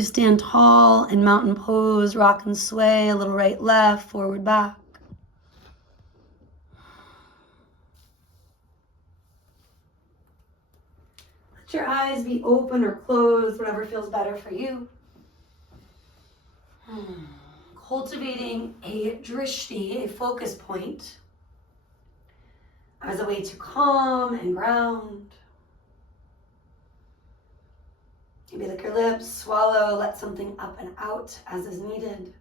you stand tall in mountain pose, rock and sway, a little right, left, forward, back. Let your eyes be open or closed, whatever feels better for you. Cultivating a drishti, a focus point, as a way to calm and ground. Maybe lick your lips, swallow, let something up and out as is needed.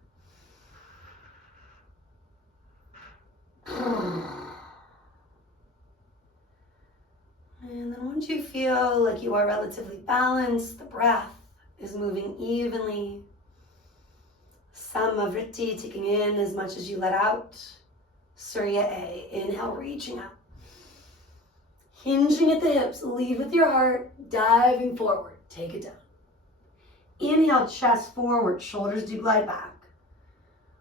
And then once you feel like you are relatively balanced, the breath is moving evenly. Samavritti, taking in as much as you let out. Surya A, inhale, reaching out. Hinging at the hips, lead with your heart, diving forward, take it down. Inhale, chest forward, shoulders do glide back.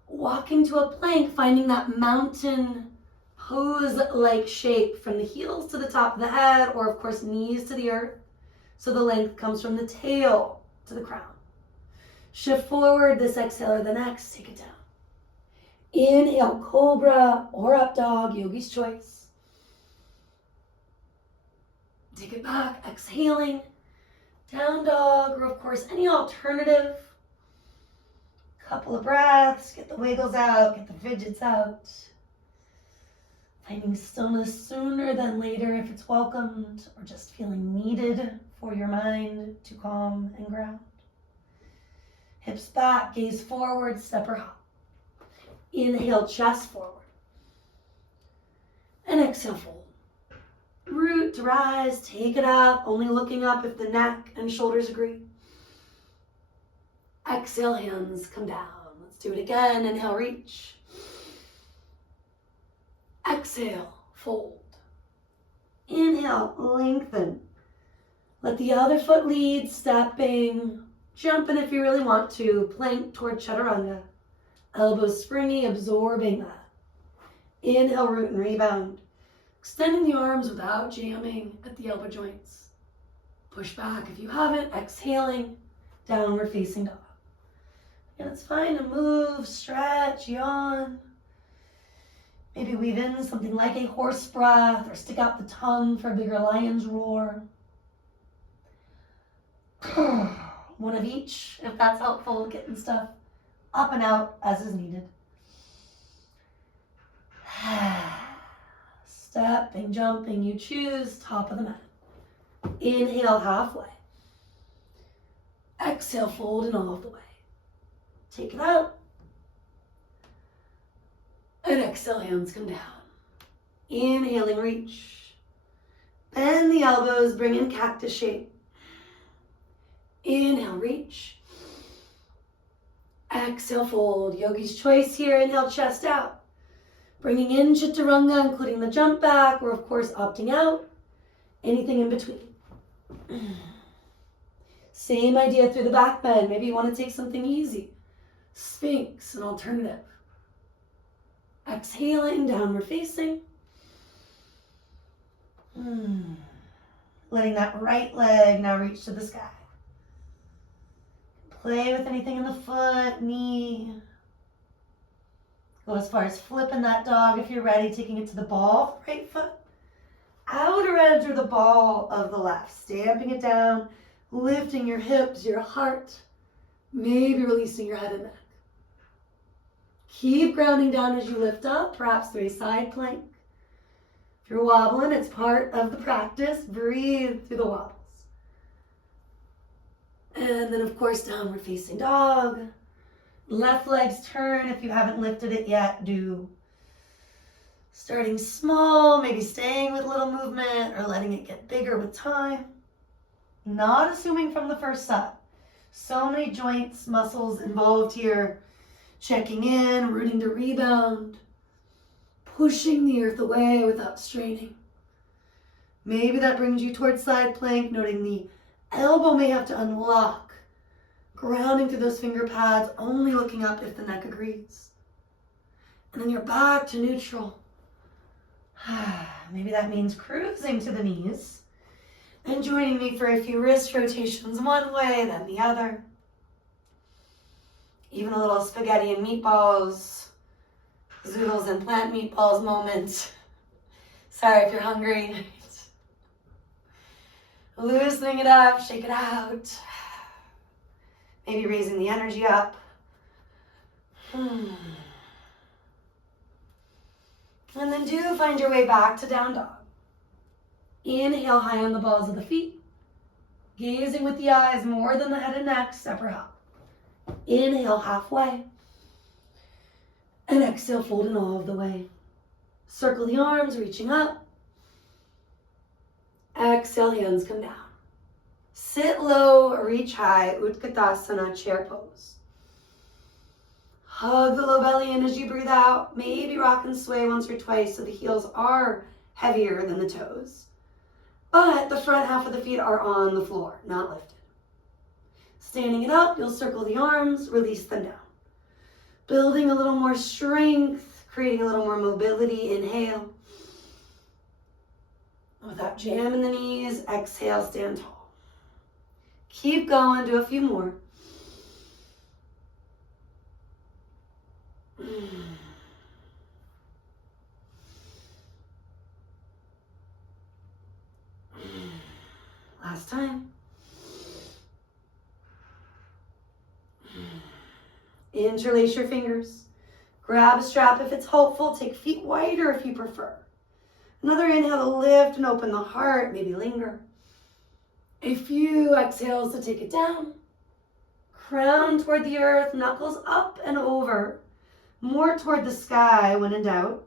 Walking to a plank, finding that mountain pose-like shape from the heels to the top of the head, or of course knees to the earth. So the length comes from the tail to the crown. Shift forward, this exhale or the next, take it down. Inhale, cobra or up dog, yogi's choice. Take it back, exhaling, down dog, or of course any alternative. Couple of breaths, get the wiggles out, get the fidgets out. Finding stillness sooner than later if it's welcomed or just feeling needed for your mind to calm and ground. Hips back, gaze forward, step or hop. Inhale, chest forward. And exhale, fold. Root to rise, take it up, only looking up if the neck and shoulders agree. Exhale, hands come down. Let's do it again. Inhale, reach. Exhale, fold. Inhale, lengthen. Let the other foot lead, stepping, jumping if you really want to. Plank toward chaturanga. Elbows springy, absorbing that. Inhale, root and rebound. Extending the arms without jamming at the elbow joints. Push back if you haven't. Exhaling, downward facing dog. And it's fine to move, stretch, yawn. Maybe weave in something like a horse breath or stick out the tongue for a bigger lion's roar. One of each, if that's helpful, getting stuff up and out as is needed. Stepping, jumping, you choose, top of the mat. Inhale, halfway. Exhale, fold and all of the way. Take it out. And exhale, hands come down. Inhaling, reach. Bend the elbows, bring in cactus shape. Inhale, reach. Exhale, fold. Yogi's choice here. Inhale, chest out. Bringing in chaturanga, including the jump back, or of course opting out. Anything in between. Same idea through the back bend. Maybe you want to take something easy. Sphinx, an alternative. Exhaling, downward facing. Letting that right leg now reach to the sky. Play with anything in the foot, knee. Go as far as flipping that dog if you're ready, taking it to the ball of the right foot. Outer edge or the ball of the left. Stamping it down, lifting your hips, your heart. Maybe releasing your head and neck. Keep grounding down as you lift up, perhaps through a side plank. If you're wobbling, it's part of the practice. Breathe through the wobbles. And then, of course, downward facing dog. Left leg's turn. If you haven't lifted it yet, do. Starting small, maybe staying with little movement or letting it get bigger with time. Not assuming from the first set. So many joints, muscles involved here. Checking in, rooting to rebound. Pushing the earth away without straining. Maybe that brings you towards side plank, noting the elbow may have to unlock. Grounding through those finger pads, only looking up if the neck agrees. And then you're back to neutral. Maybe that means cruising to the knees and joining me for a few wrist rotations one way, then the other. Even a little spaghetti and meatballs, zoodles and plant meatballs moment. Sorry if you're hungry. Loosening it up, shake it out. Maybe raising the energy up. And then do find your way back to down dog. Inhale high on the balls of the feet. Gazing with the eyes more than the head and neck, separate hop. Inhale halfway. And exhale, folding all of the way. Circle the arms, reaching up. Exhale, hands come down. Sit low, reach high, Utkatasana, chair pose. Hug the low belly in as you breathe out. Maybe rock and sway once or twice so the heels are heavier than the toes. But the front half of the feet are on the floor, not lifted. Standing it up, you'll circle the arms, release them down. Building a little more strength, creating a little more mobility. Inhale. Without jamming the knees, exhale, stand tall. Keep going, do a few more. Last time. Interlace your fingers. Grab a strap if it's helpful. Take feet wider if you prefer. Another inhale to lift and open the heart. Maybe linger. A few exhales to take it down. Crown toward the earth. Knuckles up and over. More toward the sky when in doubt.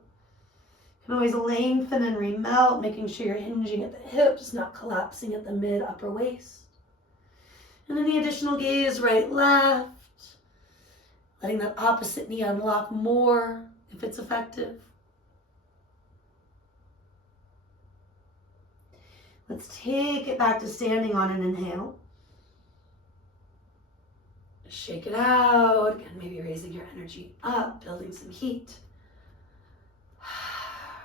You can always lengthen and remelt, making sure you're hinging at the hips, not collapsing at the mid-upper waist. And then the additional gaze, right, left. Letting that opposite knee unlock more if it's effective. Let's take it back to standing on an inhale. Shake it out. Again, maybe raising your energy up, building some heat.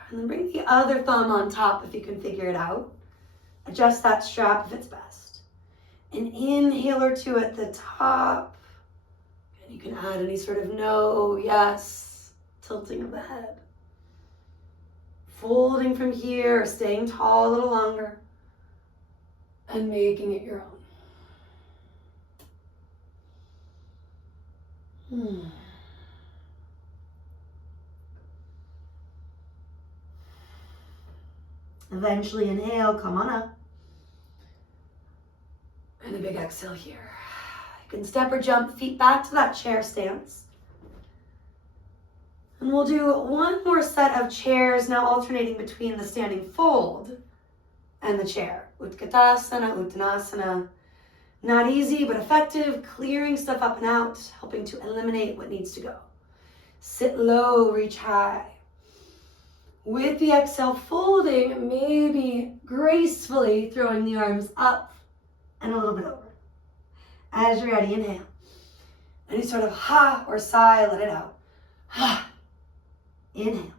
And then bring the other thumb on top if you can figure it out. Adjust that strap if it's best. An inhale or two at the top. And you can add any sort of no, yes, tilting of the head. Folding from here, staying tall a little longer. And making it your own. Eventually inhale, come on up. And a big exhale here. You can step or jump feet back to that chair stance. And we'll do one more set of chairs, now alternating between the standing fold and the chair. Utkatasana, Uttanasana. Not easy, but effective, clearing stuff up and out, helping to eliminate what needs to go. Sit low, reach high. With the exhale, folding, maybe gracefully throwing the arms up and a little bit over. As you're ready, inhale. Any sort of ha or sigh, let it out. Ha. Inhale.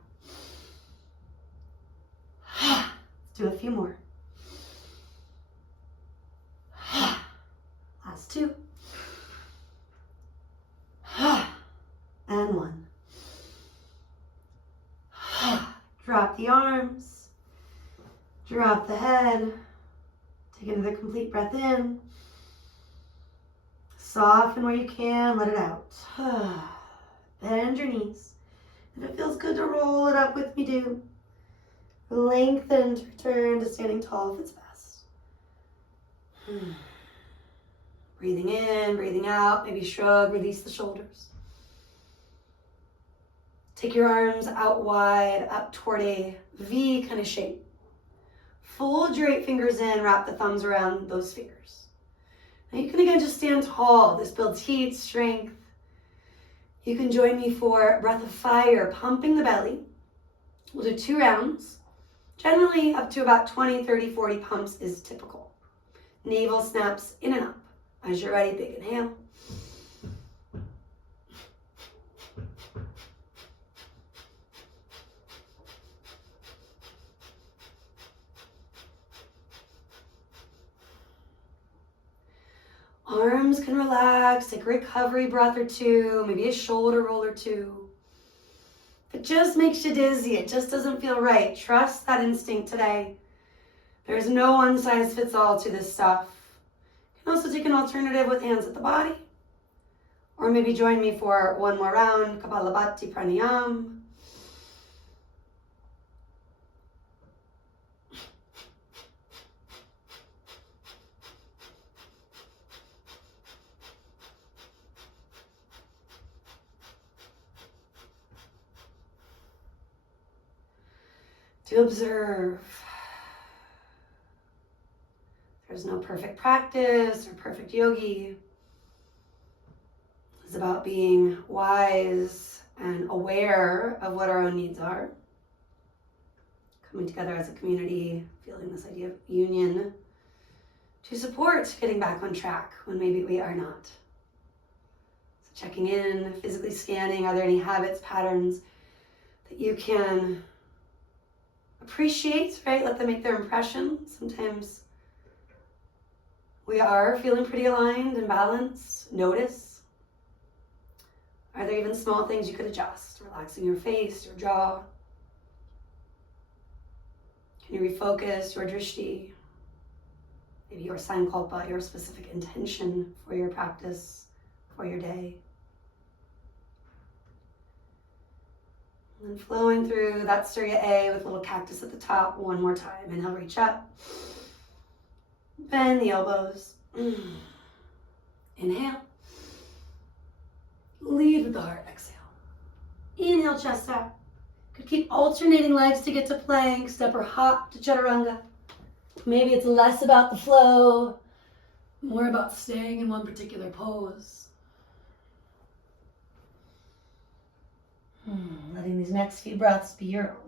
Ha. Let's do a few more. Ha. Last two. Ha. And one. Ha. Drop the arms. Drop the head. Take another complete breath in. Soften where you can, let it out. Bend your knees. If it feels good to roll it up with me, do. Lengthen to return to standing tall if it's best. Breathing in, breathing out, maybe shrug, release the shoulders. Take your arms out wide, up toward a V kind of shape. Fold your 8 fingers in, wrap the thumbs around those fingers. Now you can again just stand tall. This builds heat, strength. You can join me for breath of fire, pumping the belly. We'll do 2 rounds. Generally up to about 20, 30, 40 pumps is typical. Navel snaps in and up. As you're ready, big inhale. Arms can relax, take a recovery breath or two, maybe a shoulder roll or two. If it just makes you dizzy, it just doesn't feel right, trust that instinct today. There's no one size fits all to this stuff. You can also take an alternative with hands at the body. Or maybe join me for one more round, Kapalabhati Pranayam. To observe. There's no perfect practice or perfect yogi. It's about being wise and aware of what our own needs are. Coming together as a community, feeling this idea of union to support getting back on track when maybe we are not. So checking in, physically scanning, are there any habits, patterns that you can appreciate, right? Let them make their impression. Sometimes we are feeling pretty aligned and balanced. Notice. Are there even small things you could adjust? Relaxing your face, your jaw. Can you refocus your drishti? Maybe your sankalpa, your specific intention for your practice, for your day. And then flowing through that Surya A with a little cactus at the top one more time. Inhale, reach up. Bend the elbows. Inhale. Lead with the heart. Exhale. Inhale, chest up. Could keep alternating legs to get to plank, step or hop to chaturanga. Maybe it's less about the flow, more about staying in one particular pose. Letting these next few breaths be your own.